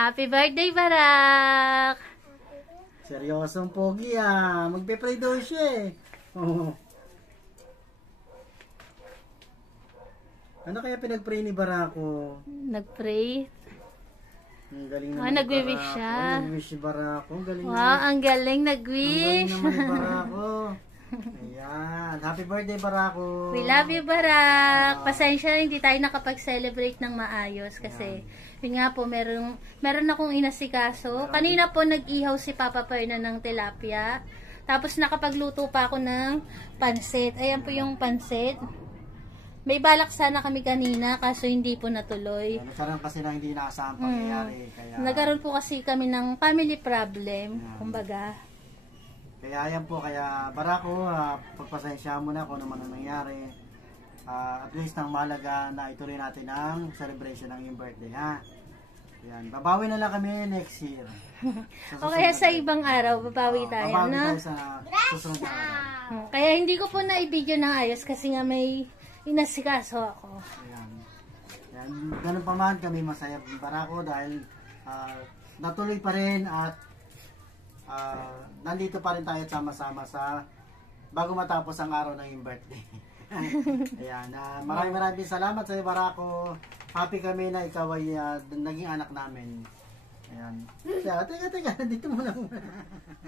Happy birthday, Barak! Seryosong pogi ah. Magpe-pray daw siya eh. Oh. Ano kaya pinag-pray ni Barako? Nag-pray? Ang galing naman ni nag-wish Barako. siya. Nag-wish si Barako. Ang galing Wow, naman. ang galing Ang nag-wish. galing naman ni Barako. Ayan. Happy birthday, Barako. We love you, Barak. Pasensya na hindi tayo nakapag-celebrate ng maayos kasi yun nga po, meron akong inasikaso. Kanina po nag-ihaw si Papa Perna ng tilapia. Tapos nakapagluto pa ako ng pansit. Ayan po yung pansit. May balak sana kami kanina kaso hindi po natuloy. Nagkaroon kasi na hindi inaasahang pangyayari. Kaya, Nagkaroon po kasi kami ng family problem. Kumbaga. Kaya ayan po, kaya Barako, pagpasensya mo na kung ano man ang nangyari. At least nang mahalaga na ituloy natin ang celebration ng iyong birthday, ha? Yan. Babawi na lang kami next year. O kaya sa ibang araw, babawi tayo, babawi no? tayo sa susunod na araw. Kaya hindi ko po na-video ng ayos kasi nga may inasikaso ako. Yan. Yan. Ganun pa man kami masaya, Barako, dahil natuloy pa rin at nandito pa rin tayo sama-sama sa bago matapos ang araw ng iyong birthday. Ayan, maraming salamat sa iyo, Barako. Happy kami na ikaw ay naging anak namin. Ayan. Teka, dito muna.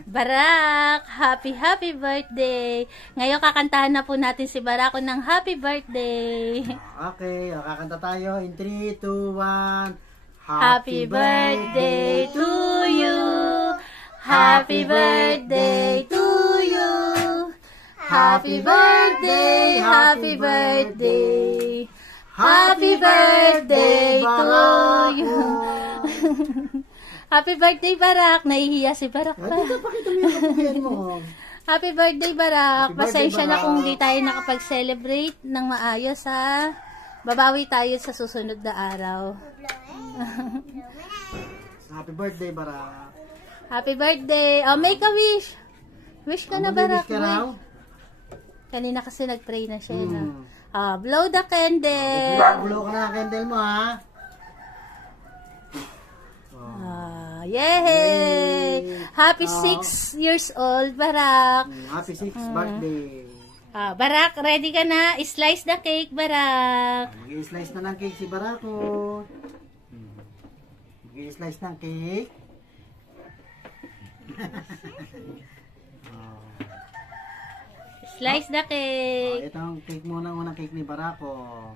Barak, happy birthday. Ngayon kakantahan na po natin si Barako ng happy birthday. Okay, kakanta tayo in 3, 2, 1. Happy birthday to you. Happy birthday to you. Happy birthday, happy birthday. Happy birthday to you. Happy birthday, Barak. Nahihiya si Barak pa. Pakita mo yung kapugian mo. Happy birthday, Barak. Happy birthday, Pasensya na Barak. kung di tayo nakapag-celebrate ng maayos, ha. Babawi tayo sa susunod na araw. Happy birthday, Barak. Happy birthday. Oh, make a wish. Wish ka na, Barak. Wish ka raw? Kanina kasi nag-pray na siya, no? Blow the candle. Blow ka na ang candle mo, ha? Yay! Happy 6 years old, Barak. Happy 6th birthday. Barak, ready ka na? Slice the cake, Barak. Mag-i-slice na ng cake si Barako. Mag-i-slice ng cake. Slice the cake. Ito ang cake muna, unang cake ni Barako.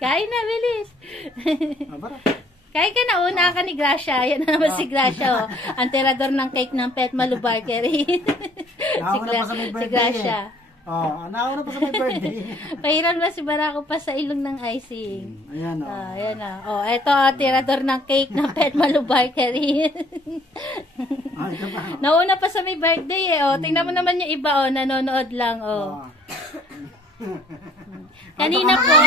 Kain na, bilis. Barak. Kain ka na, una ka ni Gracia. Yan na naman si Gracia, oh. Ang tirador ng cake ng Pet Malu Barkery. Nauna pa sa may Si birthday Gracia. nauna pa sa may birthday. Pahiran ba si Barako pa sa ilong ng icing? Ayan, Ayan na. Ito, tirador ng cake ng Pet Malu Barkery. Ito pa. Nauna pa sa may birthday, eh. Tingnan mo naman yung iba, nanonood lang, Kanina po.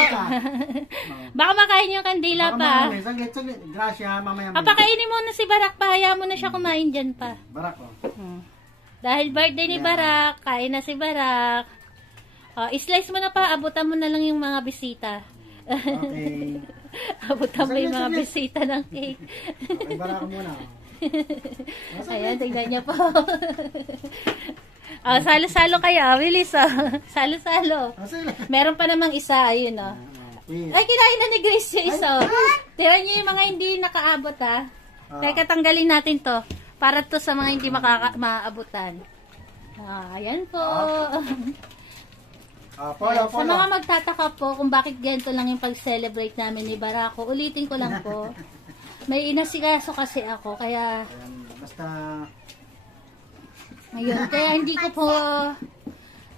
Baka makain yung kandila pa. Saglit. Gracia, mamaya. Papakainin mo na si Barak pa. Hayaan mo na siya kumain dyan pa. Barak, Dahil birthday ni Barak, kain na si Barak. Slice mo na pa. Abutan mo na lang yung mga bisita. Okay. Abutan mo yung mga bisita ng cake. Okay, Barak muna. Ayan, tignan niya po. Salo-salo kayo. Bilis, Salo-salo. Meron pa namang isa. Ayun, Ay, kinain na ni Grace yung isa. Tira niyo yung mga hindi nakaabot, ha. Kaya katanggalin natin to. Para to sa mga hindi maabutan. Ayan po. Sa mga magtataka po kung bakit ganito lang yung pag-celebrate namin ni Barako, ulitin ko lang po. May inasikaso kasi ako, kaya basta ngayon, kaya hindi ko po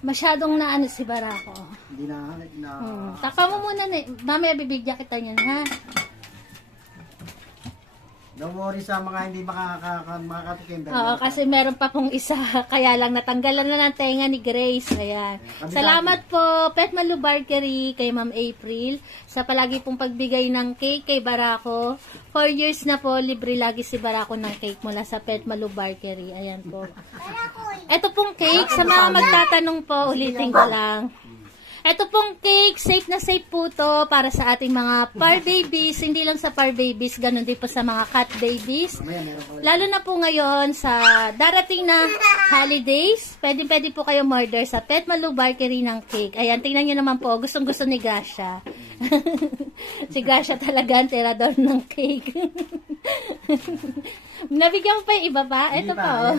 masyadong naano si Barako. hindi na Taka mo muna na, mamaya bibigyan kita niyan, ha? don't worry sa mga hindi makakatikim. Oo, kasi meron pa pong isa, kaya lang natanggalan na ng tenga ni Grace. Ayan. Salamat po, Pet Malu Barkery, kay Ma'am April, sa palagi pong pagbigay ng cake kay Barako. 4 years na po, libre lagi si Barako ng cake mula sa Pet Malu Barkery. Ayan po. Ito pong cake, sa mga magtatanong po, ulitin ko lang. Ito pong cake, safe na safe po to para sa ating mga par babies. Hindi lang sa par babies, ganun din po sa mga cat babies. Lalo na po ngayon sa darating na holidays, pwede po kayo order sa Pet Malu Bakery ng cake. Ayan, tingnan nyo naman po, gustong-gusto ni Gasha. Si Gasha talaga ang tirador ng cake. Nabigyan mo pa yung iba pa? Ito pa, oh.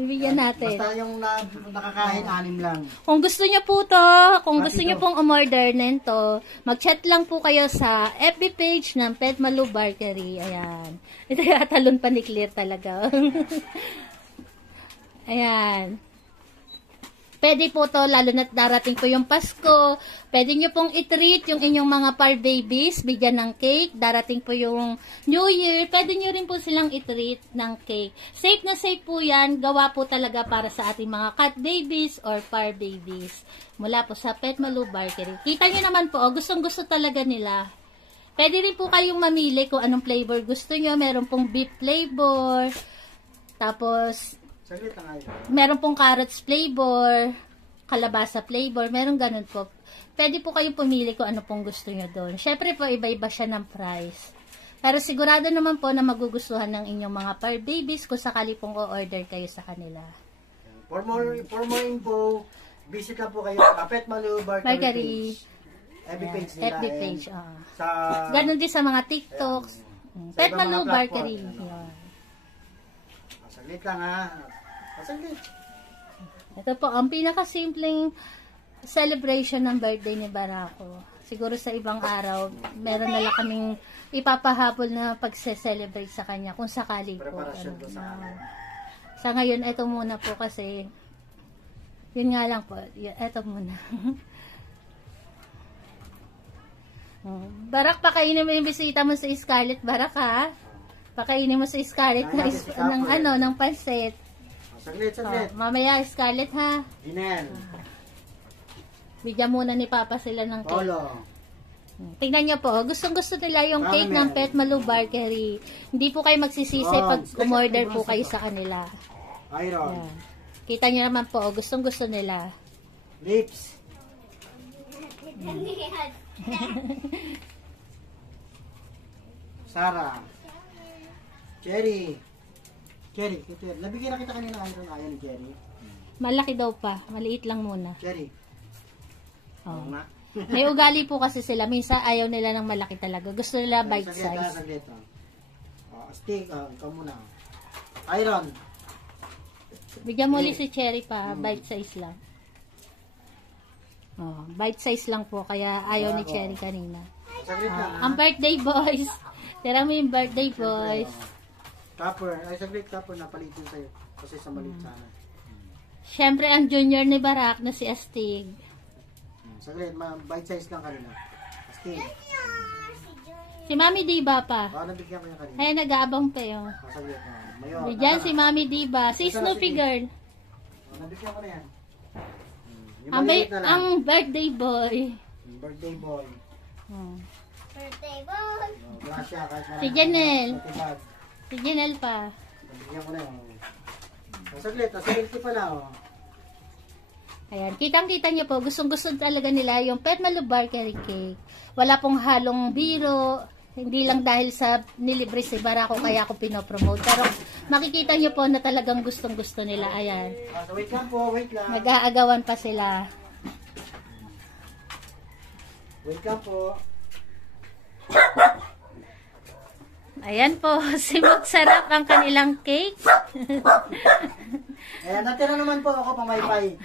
Bibigyan natin. Basta yung nakakain, 6 lang. Kung gusto niyo po to, kung gusto niyo pong umorder nito, mag-chat lang po kayo sa FB page ng Pet Malu Bakery. Ayan. Ito yung talon pa ni Claire talaga. Ayan. Pwede po to, lalo na darating po yung Pasko. Pwede nyo pong i-treat yung inyong mga par babies, bigyan ng cake. Darating po yung New Year, pwede nyo rin po silang i-treat ng cake. Safe na safe po yan, gawa po talaga para sa ating mga cat babies or par babies. Mula po sa Pet Malu Bakery. Kita nyo naman po, gustong-gusto talaga nila. Pwede rin po kayong mamili kung anong flavor gusto nyo. Meron pong beef flavor, tapos meron pong carrots flavor, kalabasa flavor, meron ganun po. Pwede po kayong pumili kung ano pong gusto nyo doon. Syempre po, iba-iba siya ng price. Pero sigurado naman po na magugustuhan ng inyong mga par babies kung sakali pong o-order kayo sa kanila. For more info, visit lang po kayo sa Pet Malu Bakery. FB page nila. FB page, sa ganun din sa mga TikToks. Pet Malu Bakery. Saglit lang ha. Saglit. Ito po, ang pinakasimpleng celebration ng birthday ni Barako. Siguro sa ibang araw, meron na lang kaming ipapahapol na pagse-celebrate sa kanya kung sakali po. Preparasyon ko sa amin. Sa ngayon, ito muna po kasi, yun nga lang po, ito muna. Barak, pakainin mo yung bisita mo sa Scarlett, Barak ha? Pakainin mo sa Scarlett ng pansit. Saglit. Mamaya Scarlett ha? Dinel. Bigyan muna ni Papa sila ng cake. Polo. Tingnan nyo po, gustong-gusto nila yung cake ng Pet Malu Bakery. Hindi po kayo magsisisi pag umorder po kayo sa kanila. Iron. Ayan. Kita nyo naman po, gustong-gusto nila. Lips. Sarah. Cherry. Nabigyan na kita kanina iron ayaw ni Cherry. Malaki daw pa, maliit lang muna. Cherry. Oh. May ugali po kasi sila. Minsan ayaw nila ng malaki talaga. Gusto nila bite size. Saglit. Stick. Ikaw muna. Iron. Bigyan mo ulit si Cherry pa. Bite size lang. Oh, bite size lang po. Kaya ayaw ni Cherry kanina. Saglit lang. Ang birthday boys. Tira mo yung birthday boys. Tupper. Ay, saglit tupper. Napalitin sa'yo. Kasi sa maliit sana. Siyempre, ang junior ni Barak na si Astig. Saglit, bite size lang kanina. Astig. Si Mami Diba pa. Nabigyan ko yung kanina. Ay, nag-aabang pa yun. Saglit. Diyan si Mami Diba. Si Snoopy Girl. Nabigyan ko na yan. Ang birthday boy. Birthday boy. Birthday boy. Gracia, kahit na. Si Janelle. Si Janelle pa. Nabigyan ko na yan. Saglit, saglit pala. Ayan, kitang-kita niyo po, gustong-gusto talaga nila yung Pet Malu Bakery cake. Wala pong halong biro, hindi lang dahil sa nilibre si Barako kaya ako pinopromote. Pero makikita niyo po na talagang gustong-gusto nila. Ayan. Wait lang po, wait lang. Mag-aagawan pa sila. Wait lang po. Ayan po, simot sarap ang kanilang cake. Ayan, natira naman po ako pamaypay.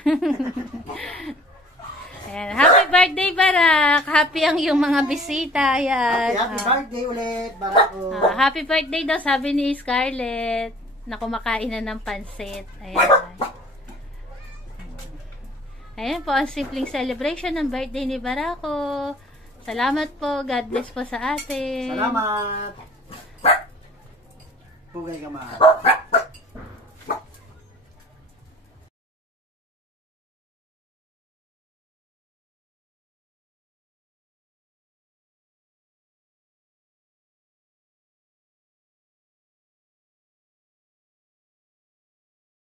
Ayan, happy birthday Barak! Happy ang iyong mga bisita. Ayan. Happy birthday ulit, Barako. Happy birthday daw, sabi ni Scarlett, na kumakain na ng pansit. Ayan. Ayan po, ang simpleng celebration ng birthday ni Barako. Salamat po. God bless po sa atin. Salamat. Pugay ka ma.